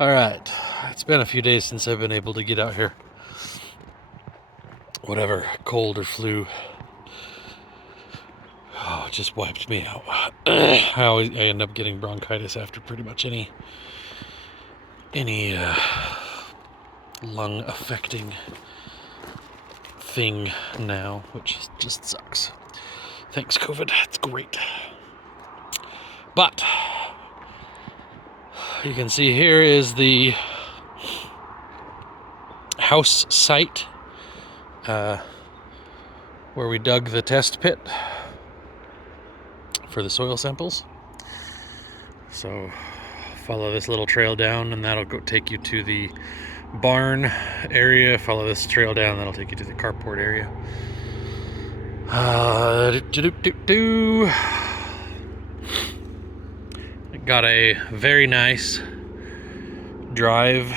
Alright, it's been a few days since I've been able to get out here. Whatever, cold or flu. Oh, it just wiped me out. I end up getting bronchitis after pretty much any lung affecting thing now, which just sucks. Thanks, COVID. It's great. But you can see here is the house site where we dug the test pit for the soil samples. So follow this little trail down and that'll go take you to the barn area. Follow this trail down, that'll take you to the carport area. Got a very nice drive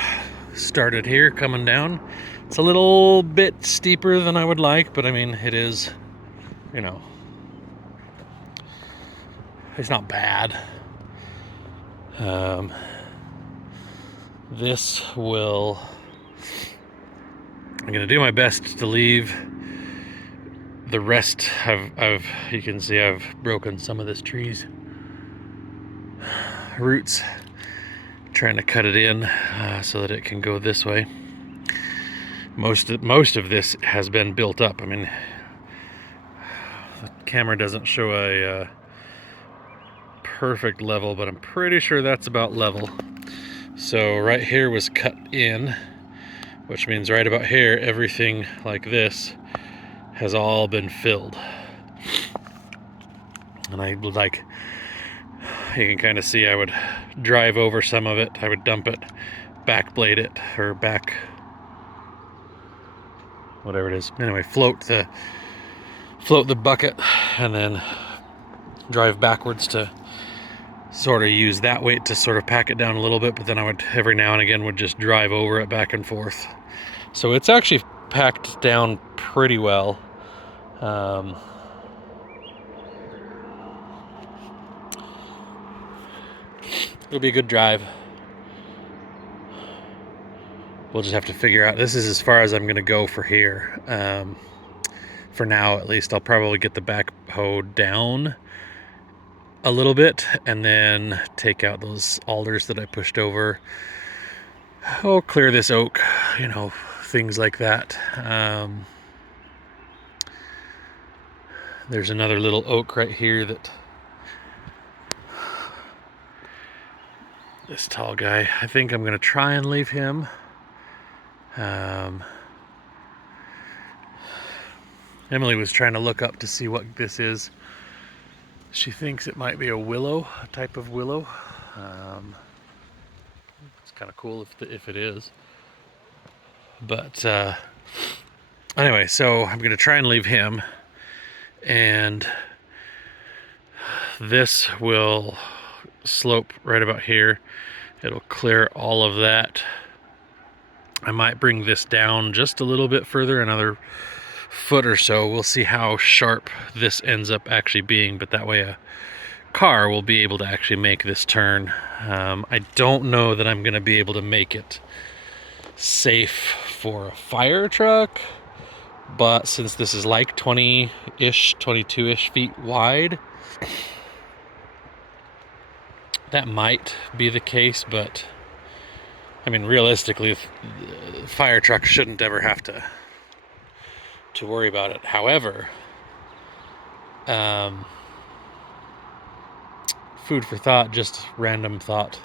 started here coming down. It's a little bit steeper than I would like, but I mean, it is, it's not bad. I'm gonna do my best to leave the rest. You can see I've broken some of this tree's roots, trying to cut it in so that it can go this way. Most of this has been built up. I mean, the camera doesn't show a perfect level, but I'm pretty sure that's about level. So right here was cut in, which means right about here, everything like this has all been filled. And I would you can kind of see I would drive over some of it, I would dump it, back blade it, or back, whatever it is. Anyway, float the bucket and then drive backwards to sort of use that weight to sort of pack it down a little bit, but then I would every now and again would just drive over it back and forth. So it's actually packed down pretty well. It'll be a good drive. We'll just have to figure out, this is as far as I'm going to go for here. For now, at least, I'll probably get the backhoe down a little bit and then take out those alders that I pushed over. Oh, clear this oak, things like that. There's another little oak right here that this tall guy, I think I'm going to try and leave him. Emily was trying to look up to see what this is. She thinks it might be a willow, a type of willow. It's kind of cool if it is. But anyway, so I'm going to try and leave him. And this will slope right about here. It'll clear all of that. I might bring this down just a little bit further, another foot or so. We'll see how sharp this ends up actually being, but that way a car will be able to actually make this turn. I don't know that I'm going to be able to make it safe for a fire truck, but since this is like 20-ish, 22-ish feet wide, that might be the case. But I mean, realistically, the fire truck shouldn't ever have to worry about it. However, food for thought, just random thought.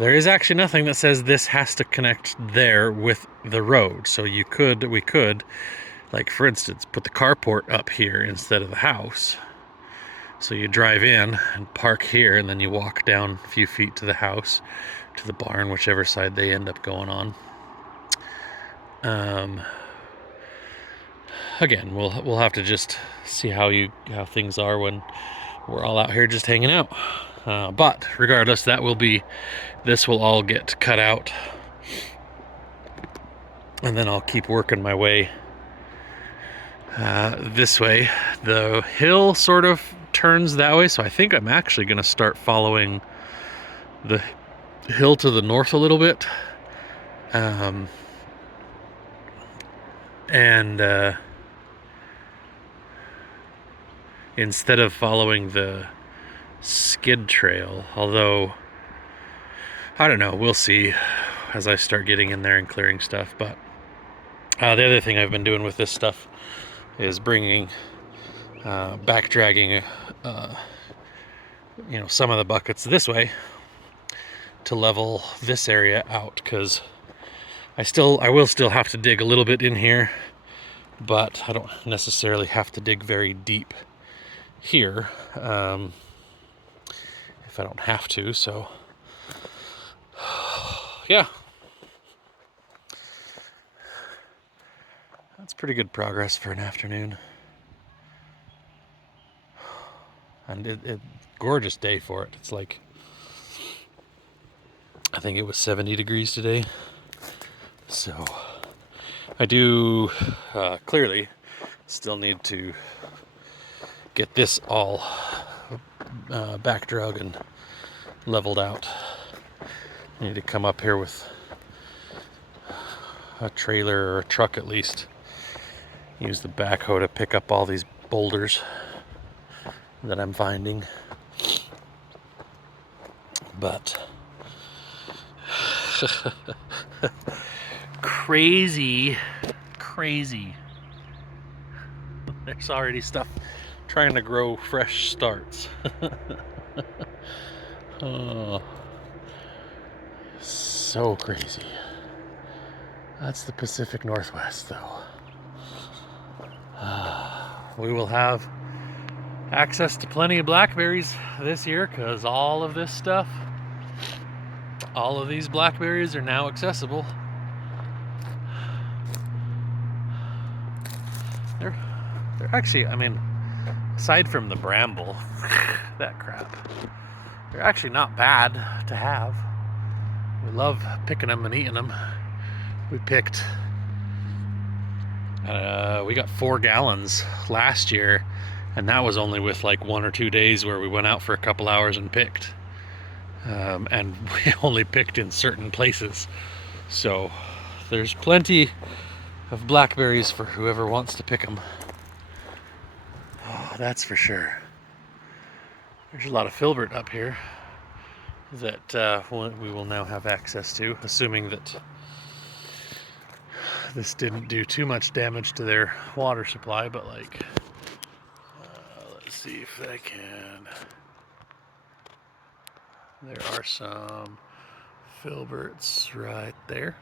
There is actually nothing that says this has to connect there with the road. So we could, like for instance, put the carport up here instead of the house. So you drive in and park here, and then you walk down a few feet to the house, to the barn, whichever side they end up going on. Again, we'll have to just see how things are when we're all out here just hanging out. But regardless, this will all get cut out, and then I'll keep working my way this way. The hill sort of turns that way, so I think I'm actually going to start following the hill to the north a little bit. And instead of following the skid trail, although I don't know, we'll see as I start getting in there and clearing stuff. But the other thing I've been doing with this stuff is bringing, back dragging, some of the buckets this way to level this area out, because I will still have to dig a little bit in here, but I don't necessarily have to dig very deep here if I don't have to. So yeah, that's pretty good progress for an afternoon, and it gorgeous day for it. It's like, I think it was 70 degrees today. So I do clearly still need to get this all back drug and leveled out. I need to come up here with a trailer or a truck at least. Use the backhoe to pick up all these boulders that I'm finding. But crazy. There's already stuff trying to grow fresh starts. Oh, so crazy. That's the Pacific Northwest, though. We will have access to plenty of blackberries this year, because all of this stuff, all of these blackberries are now accessible. They're actually, I mean, aside from the bramble, that crap, they're actually not bad to have. We love picking them and eating them. We got 4 gallons last year, and that was only with like 1 or 2 days where we went out for a couple hours and picked. And we only picked in certain places. So there's plenty of blackberries for whoever wants to pick them. Oh, that's for sure. There's a lot of filbert up here that we will now have access to, assuming that this didn't do too much damage to their water supply. But like, let's see if I can. There are some filberts right there,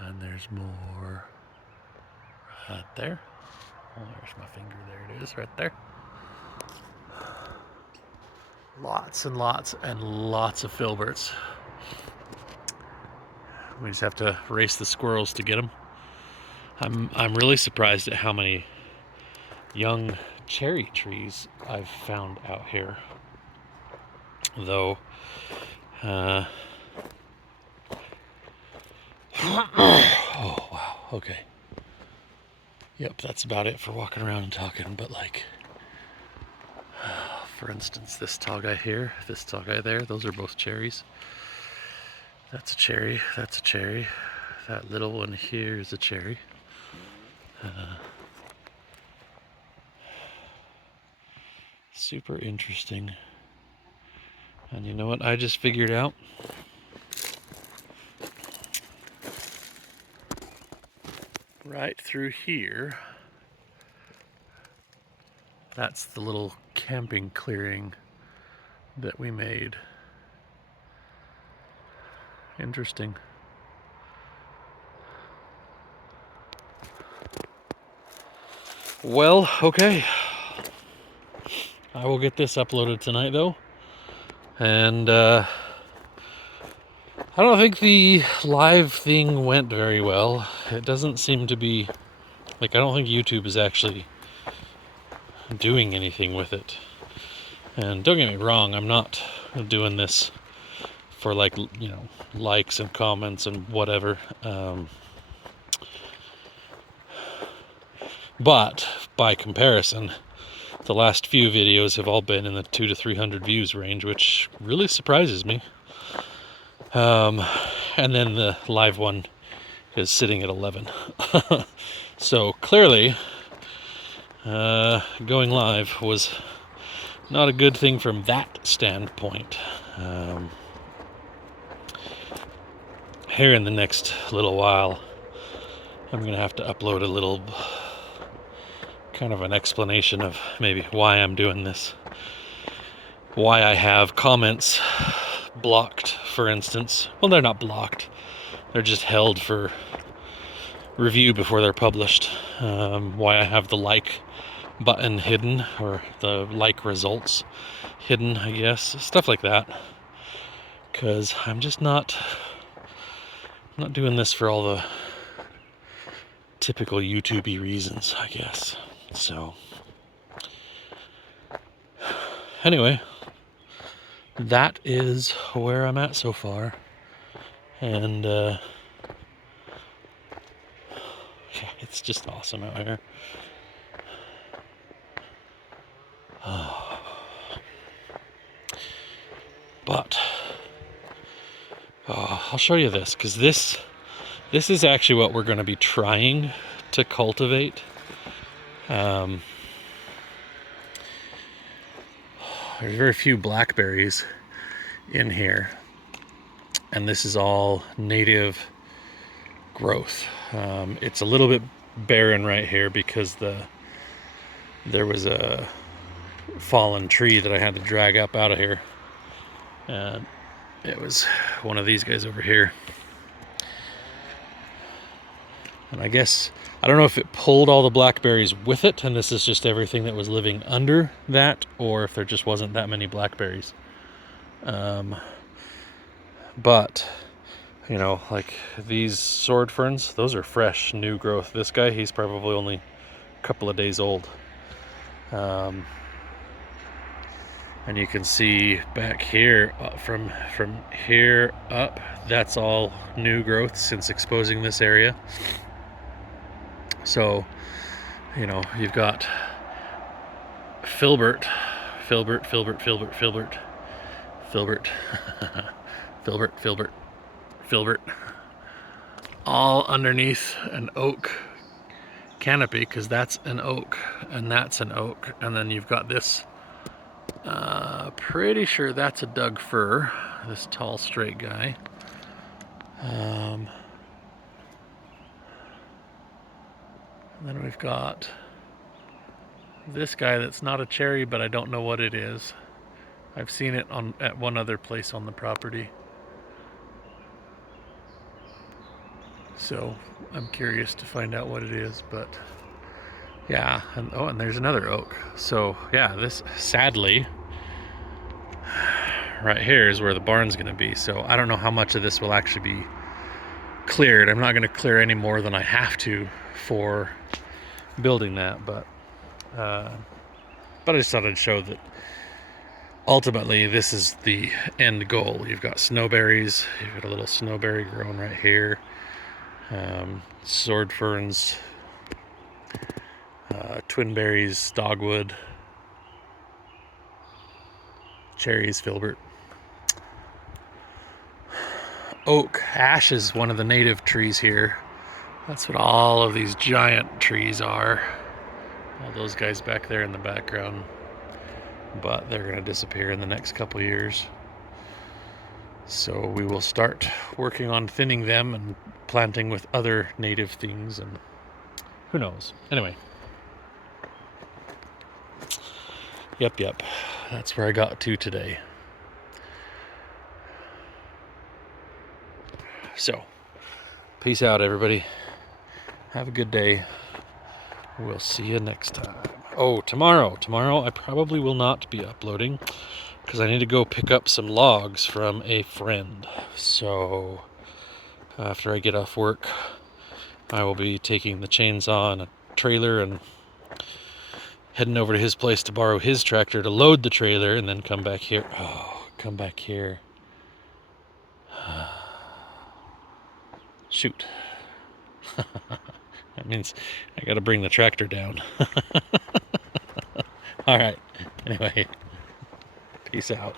and there's more right there. Oh, there's my finger. There it is, right there. Lots and lots and lots of filberts. We just have to race the squirrels to get them. I'm really surprised at how many young cherry trees I've found out here. Though, oh wow, okay. Yep, that's about it for walking around and talking. But like, for instance, this tall guy here, this tall guy there, those are both cherries. That's a cherry, that's a cherry. That little one here is a cherry. Super interesting. And you know what I just figured out? Right through here, that's the little camping clearing that we made. Interesting. Well, okay. I will get this uploaded tonight, though. And I don't think the live thing went very well. It doesn't seem to be, like, I don't think YouTube is actually doing anything with it. And don't get me wrong, I'm not doing this for, like, you know, likes and comments and whatever. But by comparison, the last few videos have all been in the 200 to 300 views range, which really surprises me. And then the live one is sitting at 11. So clearly, going live was not a good thing from that standpoint. Here in the next little while, I'm going to have to upload a little kind of an explanation of maybe why I'm doing this. Why I have comments blocked, for instance. Well, they're not blocked. They're just held for review before they're published. Why I have the like button hidden, or the like results hidden, I guess. Stuff like that. Because I'm just not doing this for all the typical YouTube-y reasons, I guess. So, anyway, that is where I'm at so far. And it's just awesome out here. But I'll show you this, because this is actually what we're going to be trying to cultivate. There's very few blackberries in here, and this is all native growth. It's a little bit barren right here because there was a fallen tree that I had to drag up out of here, and it was one of these guys over here. And I guess, I don't know if it pulled all the blackberries with it, and this is just everything that was living under that, or if there just wasn't that many blackberries. But, you know, like these sword ferns, those are fresh, new growth. This guy, he's probably only a couple of days old. And you can see back here, from here up, that's all new growth since exposing this area. So, you know, you've got filbert, all underneath an oak canopy, because that's an oak and that's an oak. And then you've got this, pretty sure that's a Doug fir, this tall straight guy. And then we've got this guy that's not a cherry, but I don't know what it is. I've seen it at one other place on the property. So I'm curious to find out what it is, but yeah. And oh, and there's another oak. So yeah, this, sadly, right here is where the barn's gonna be. So I don't know how much of this will actually be cleared. I'm not gonna clear any more than I have to for building that, but I just thought I'd show that ultimately this is the end goal. You've got snowberries, you've got a little snowberry growing right here, sword ferns, twin berries, dogwood, cherries, filbert, oak. Ash is one of the native trees here. That's what all of these giant trees are. All those guys back there in the background. But they're going to disappear in the next couple years. So we will start working on thinning them and planting with other native things, and who knows. Anyway. Yep. That's where I got to today. So, peace out, everybody. Have a good day. We'll see you next time. Oh, tomorrow I probably will not be uploading because I need to go pick up some logs from a friend. So after I get off work, I will be taking the chainsaw and a trailer and heading over to his place to borrow his tractor to load the trailer, and then come back here. Come back here. Shoot. That means I gotta bring the tractor down. All right. Anyway, peace out.